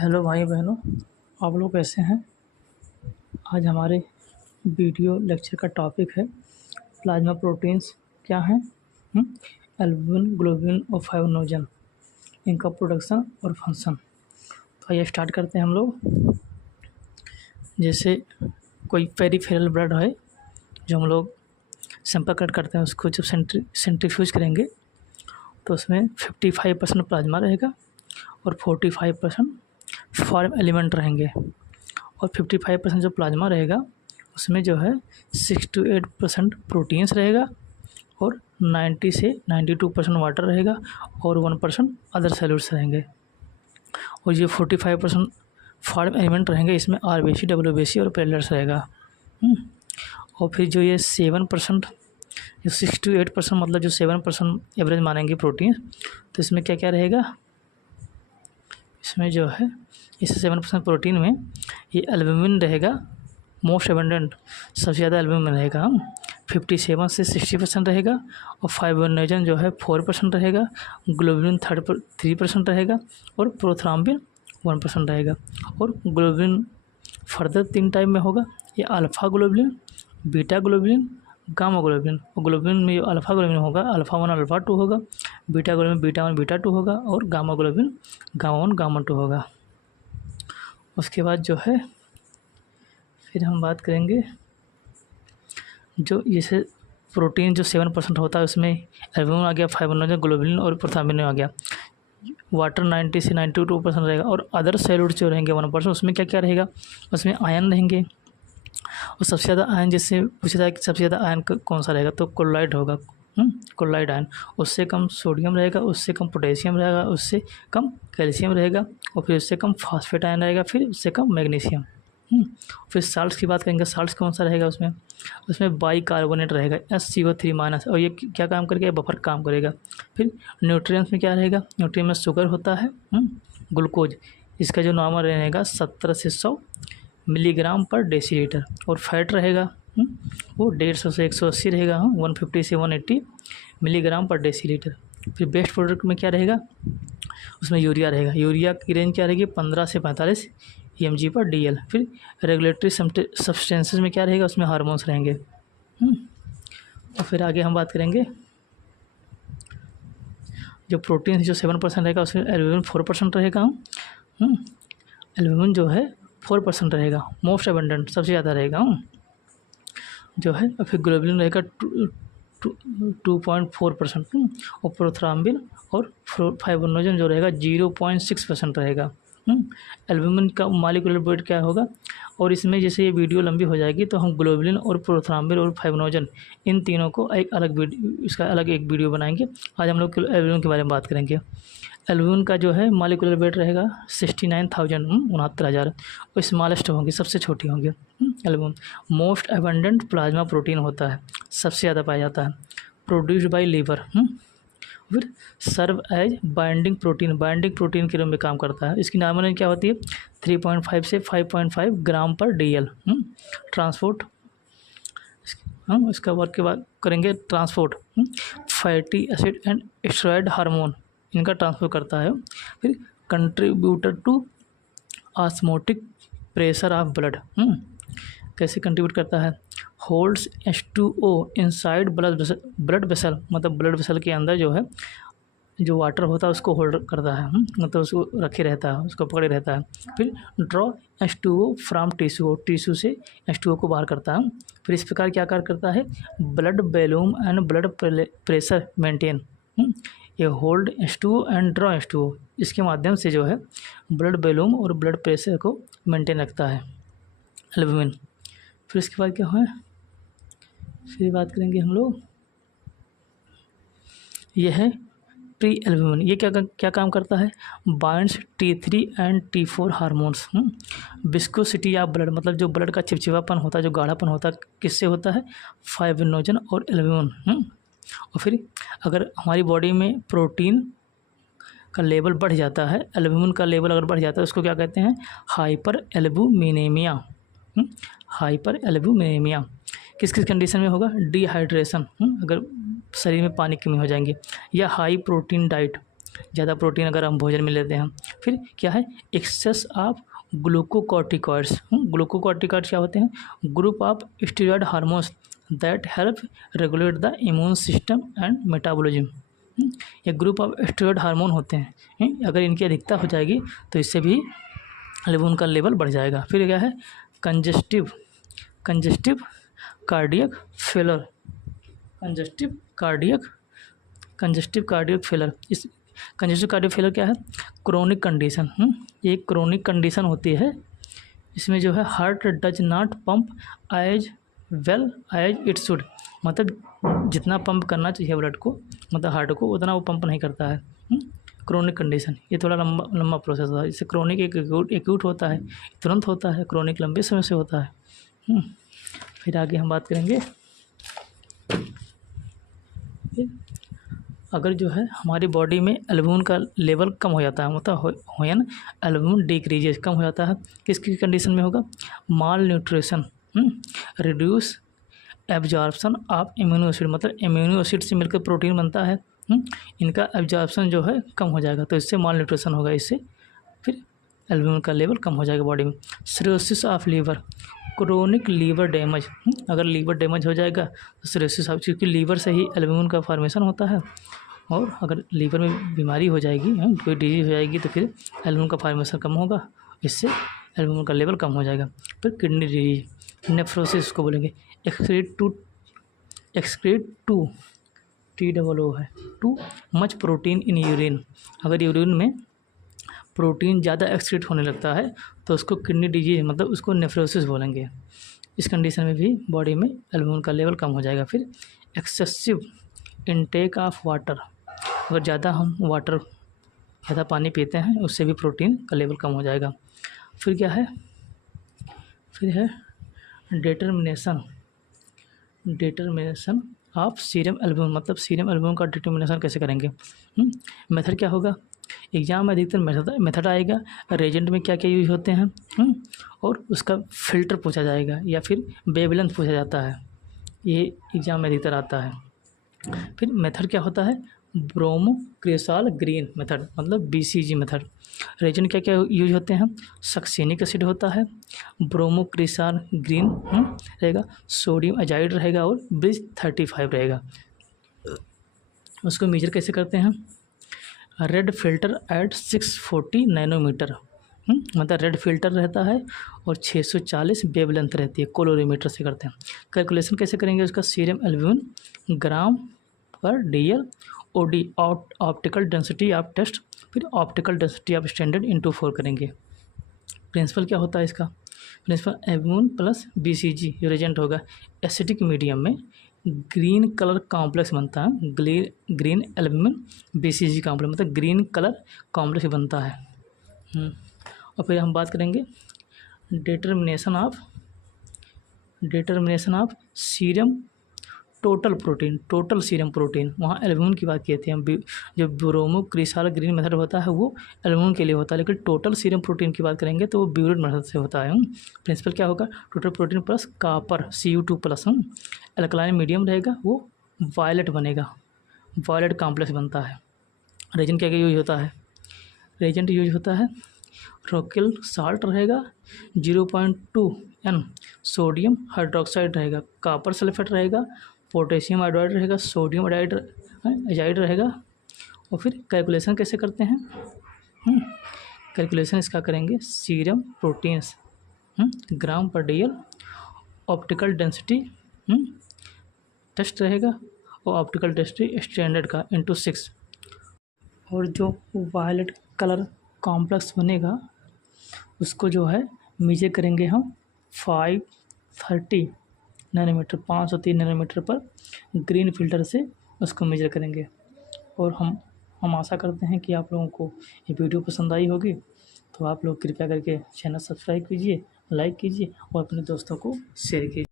Hello भाई बहनों, आप लोग कैसे हैं। आज हमारे वीडियो लेक्चर का टॉपिक है प्लाज्मा प्रोटीन्स क्या हैं। एल्बुमिन, ग्लोबुलिन और फाइब्रिनोजन, इनका प्रोडक्शन और फंक्शन। तो आइए स्टार्ट करते हैं हम लोग। जैसे कोई पेरिफेरल ब्लड है जो हम लोग सैंपल कट करते हैं, उसको जब सेंट्रीफ्यूज करेंगे तो उसमें 55% प्लाज्मा रहेगा और 45% फॉर्म एलिमेंट रहेंगे। और 55% जो प्लाज्मा रहेगा उसमें जो है 6 to 8% प्रोटीन्स रहेगा और 90 से 92% वाटर रहेगा और 1% अदर सैल्यूल्स रहेंगे। और ये 45% फॉर्म एलिमेंट रहेंगे, इसमें आरबीसी, डब्ल्यूबीसी और प्लेटलेट्स रहेगा। और फिर जो ये 7%, जो 6 to 8% मतलब जो 7% एवरेज मानेंगे प्रोटीन, तो इसमें क्या क्या रहेगा। इसमें जो है इस 7% प्रोटीन में ये एल्बुमिन रहेगा, मोस्ट एबंडेंट, सबसे ज़्यादा एल्बुमिन रहेगा। 57 से 60% रहेगा। और फाइब्रिनोजन जो है 4% रहेगा, ग्लोबुलिन 3% रहेगा और प्रोथ्राम्बिन 1% रहेगा। और ग्लोबुलिन फर्दर 3 टाइप में होगा, ये alpha globulin, beta globulin, gamma globulin. और ग्लोबुलिन में जो अल्फ़ा ग्लोबुलिन होगा अल्फ़ा 1 अल्फ़ा 2 होगा, बीटा ग्लोबुलिन बीटा 1 बीटा 2 होगा और गामा ग्लोबुलिन गामा 1 गामा 2 होगा। उसके बाद जो है फिर हम बात करेंगे जो जैसे प्रोटीन जो 7% होता है उसमें एल्बुमिन आ गया, फाइब्रिनोजन, ग्लोबुलिन और प्रोथ्राम्बिन आ गया। वाटर 90 से 92% रहेगा। और अदर सैल्यूल्स जो रहेंगे 1%, उसमें क्या क्या रहेगा, उसमें आयन रहेंगे। और सबसे ज़्यादा आयन जैसे पूछा जाए कि सबसे ज़्यादा आयन कौन सा रहेगा, तो क्लोराइड होगा। क्लोराइड आयन, उससे कम सोडियम रहेगा, उससे कम पोटेशियम रहेगा, उससे कम कैल्शियम रहेगा और फिर उससे कम फास्फेट आयन रहेगा, फिर उससे कम मैग्नीशियम। फिर साल्ट्स की बात करेंगे, साल्ट्स कौन सा रहेगा उसमें, उसमें बाइकार्बोनेट रहेगा SCO3- और ये क्या काम करेगा, बफर काम करेगा। फिर न्यूट्रिएंट्स में क्या रहेगा, न्यूट्रिएंट में शुगर होता है, ग्लूकोज, इसका जो नॉर्मल रहेगा 70 से 100 मिलीग्राम पर डेसीलीटर। और फैट रहेगा वो 150 से 180 रहेगा, 150 से 180 मिलीग्राम पर डेसीलीटर। फिर बेस्ट प्रोडक्ट में क्या रहेगा, उसमें यूरिया रहेगा। यूरिया की रेंज क्या रहेगी, 15 से 45 mg पर DL। फिर रेगुलेटरी सब्सटेंसेस में क्या रहेगा, उसमें हार्मोन्स रहेंगे। और फिर आगे हम बात करेंगे जो प्रोटीन जो 7% रहेगा उसमें एल्बुमिन 4% रहेगा। एल्बुमिन जो है 4% रहेगा, मोस्ट एबंडेंट, सबसे ज़्यादा रहेगा जो है। और फिर ग्लोबुलिन रहेगा 2.4% और प्रोथ्राम्बिन और फाइब्रिनोजन जो रहेगा 0.6% रहेगा। एल्बुमिन का मॉलिक्यूलर वेट क्या होगा। और इसमें जैसे ये वीडियो लंबी हो जाएगी तो हम ग्लोबुलिन और प्रोथ्राम्बिन और फाइब्रिनोजन इन तीनों को एक अलग वीडियो, इसका अलग एक वीडियो बनाएंगे। आज हम लोग एल्बुमिन के बारे में बात करेंगे। एल्बुमिन का जो है मॉलिक्यूलर वेट रहेगा 69,000, 69,000 और स्मॉलेस्ट होंगे, सबसे छोटी होंगी। Albumin most abundant plasma protein होता है, सबसे ज़्यादा पाया जाता है, प्रोड्यूस्ड बाय लीवर। फिर serve as binding protein, binding protein के रूप में काम करता है। इसकी नॉर्मल क्या होती है 3.5 से 5.5 ग्राम पर DL। ट्रांसपोर्ट, हम इसका वर्क के बाद करेंगे। Transport fatty acid and steroid hormone, इनका ट्रांसपोर्ट करता है। फिर contributor to osmotic pressure of blood, कैसे कंट्रीब्यूट करता है, holds H2O inside blood vessel, मतलब ब्लड वेसल के अंदर जो है जो वाटर होता है उसको होल्ड करता है, मतलब उसको रखे रहता है, उसको पकड़े रहता है। फिर draw H2O from tissue, tissue से H2O को बाहर करता है। फिर इस प्रकार क्या कार्य करता है, blood volume and blood pressure maintain, ये hold H2O and draw H2O, इसके माध्यम से जो है ब्लड वॉल्यूम और ब्लड प्रेशर को मेंटेन रखता है एल्बुमिन। फिर इसके बाद क्या है, फिर बात करेंगे हम लोग, यह है प्री एल्बुमिन। ये क्या काम करता है, binds T3 and T4 hormones. Viscosity of blood, मतलब जो ब्लड का चिपचिपापन होता है, जो गाढ़ापन होता है, किससे होता है, फाइब्रिनोजन और एल्बुमिन। और फिर अगर हमारी बॉडी में प्रोटीन का लेवल बढ़ जाता है, एल्बुमिन का लेवल अगर बढ़ जाता है, उसको क्या कहते हैं, हाइपर एल्बुमिनेमिया। हाइपर एल्बुमिनेमिया किस किस कंडीशन में होगा, डिहाइड्रेशन, अगर शरीर में पानी की कमी हो जाएंगी, या हाई प्रोटीन डाइट, ज़्यादा प्रोटीन अगर हम भोजन में लेते हैं। फिर क्या है, एक्सेस ऑफ ग्लूकोकॉर्टिकॉइड्स। ग्लूकोकॉर्टिकॉइड्स क्या होते हैं, group of steroid hormones that help regulate the immune system and metabolism. ये ग्रुप ऑफ स्टेरॉयड हार्मोन होते हैं, अगर इनकी अधिकता हो जाएगी तो इससे भी अल्बुमिन का लेवल बढ़ जाएगा। फिर क्या है, congestive cardiac failure. Congestive cardiac failure, इस कंजेस्टिव कार्डियक फेलर क्या है, क्रोनिक कंडीशन। ये क्रोनिक कंडीशन होती है, इसमें जो है heart does not pump as well as it should, मतलब जितना पंप करना चाहिए ब्लड को, मतलब हार्ट को, उतना वो पंप नहीं करता है। क्रोनिक कंडीशन, ये थोड़ा लंबा प्रोसेस होता है। इससे क्रोनिक एक एक्यूट होता है, तुरंत होता है, क्रोनिक लंबे समय से होता है। फिर आगे हम बात करेंगे, अगर जो है हमारी बॉडी में एल्बुमिन का लेवल कम हो जाता है, मतलब हो या ना, एल्बुमिन डिक्रीजेस, कम हो जाता है, किसकी कंडीशन में होगा, malnutrition, reduce absorption of immuno acid, मतलब इम्यूनो एसिड से मिलकर प्रोटीन बनता है, इनका एब्जॉर्प्शन जो है कम हो जाएगा, तो इससे माल न्यूट्रिशन होगा, इससे फिर एल्बुमिन का लेवल कम हो जाएगा बॉडी में। Cirrhosis of liver, chronic liver damage, अगर लीवर डैमेज हो जाएगा तो सिरोसिस ऑफ, क्योंकि लीवर से ही एल्बुमिन का फॉर्मेशन होता है, और अगर लीवर में बीमारी हो जाएगी, कोई डिजीज हो जाएगी, तो फिर एल्बुमिन का फॉर्मेशन कम होगा, इससे एल्बुमिन का लेवल कम हो जाएगा। फिर किडनी डिजीज, नेफ्रोसिस को बोलेंगे, एक्सक्रीट टू TOO है, too much protein in urine, अगर यूरिन में प्रोटीन ज़्यादा एक्सक्रीट होने लगता है तो उसको किडनी डिजीज, मतलब उसको नेफ्रोसिस बोलेंगे। इस कंडीशन में भी बॉडी में एल्बुमिन का लेवल कम हो जाएगा। फिर एक्सेसिव इनटेक ऑफ वाटर, अगर ज़्यादा हम ज़्यादा पानी पीते हैं, उससे भी प्रोटीन का लेवल कम हो जाएगा। फिर क्या है, फिर है डिटर्मिनेशन ऑफ सीरम एल्बुमिन, मतलब सीरम एल्बुमिन का डिटर्मिनेशन कैसे करेंगे। मेथड क्या होगा, एग्जाम में अधिकतर मेथड आएगा, रेजेंट में क्या क्या यूज होते हैं, और उसका फिल्टर पूछा जाएगा, या फिर वेवलेंथ पूछा जाता है, ये एग्जाम में अधिकतर आता है। फिर मेथड क्या होता है, ब्रोमो क्रिसाल ग्रीन मेथड, मतलब BCG मेथड। रेजेंट क्या क्या यूज होते हैं, सक्सेनिक एसिड होता है, ब्रोमो क्रिसाल ग्रीन रहेगा, सोडियम एजाइड रहेगा, और ब्रिज 35 रहेगा। उसको मेजर कैसे करते हैं, रेड फिल्टर एट 640 नैनोमीटर, मतलब रेड फिल्टर रहता है और 640 वेवलेंथ रहती है, कोलोरीमीटर से करते हैं। कैलकुलेशन कैसे करेंगे उसका, सीरम एल्बुमिन ग्राम पर DL OD, optical density of test, फिर optical density of standard into 4 करेंगे। प्रिंसिपल क्या होता है इसका, प्रिंसिपल एल्बुमिन प्लस BCG जो रेजेंट होगा, एसिडिक मीडियम में ग्रीन कलर कॉम्प्लेक्स बनता है, ग्रीन एल्बुमिन BCG कॉम्प्लेक्स, मतलब ग्रीन कलर कॉम्प्लेक्स बनता है। और फिर हम बात करेंगे determination of serum total serum protein, वहाँ एल्बुमिन की बात किए थे हम, जो ब्रोमो क्रिसाल ग्रीन मेथड होता है वो एल्बुमिन के लिए होता है, लेकिन टोटल सीरम प्रोटीन की बात करेंगे तो वो ब्यूरेट मेथड से होता है। प्रिंसिपल क्या होगा, total protein plus copper Cu2+, alkaline medium रहेगा, वो वायलेट बनेगा, वायलेट कॉम्प्लेक्स बनता है। रेजेंट क्या क्या यूज होता है, रेजेंट यूज होता है रोकिल साल्ट रहेगा, 0.2 N सोडियम हाइड्रोक्साइड रहेगा, कॉपर सल्फेट रहेगा, पोटेशियम आयोडाइड रहेगा, सोडियम एजाइड रहेगा। और फिर कैलकुलेशन कैसे करते हैं, कैलकुलेशन इसका करेंगे, सीरम प्रोटीन्स ग्राम पर DL, ऑप्टिकल डेंसिटी टेस्ट रहेगा, और ऑप्टिकल डेंसिटी स्टैंडर्ड का इंटू 6, और जो वायलेट कलर कॉम्प्लेक्स बनेगा उसको जो है मेजर करेंगे हम 530 नैनोमीटर, 503 नैनोमीटर पर ग्रीन फिल्टर से उसको मेजर करेंगे। और हम आशा करते हैं कि आप लोगों को ये वीडियो पसंद आई होगी, तो आप लोग कृपया करके चैनल सब्सक्राइब कीजिए, लाइक कीजिए और अपने दोस्तों को शेयर कीजिए।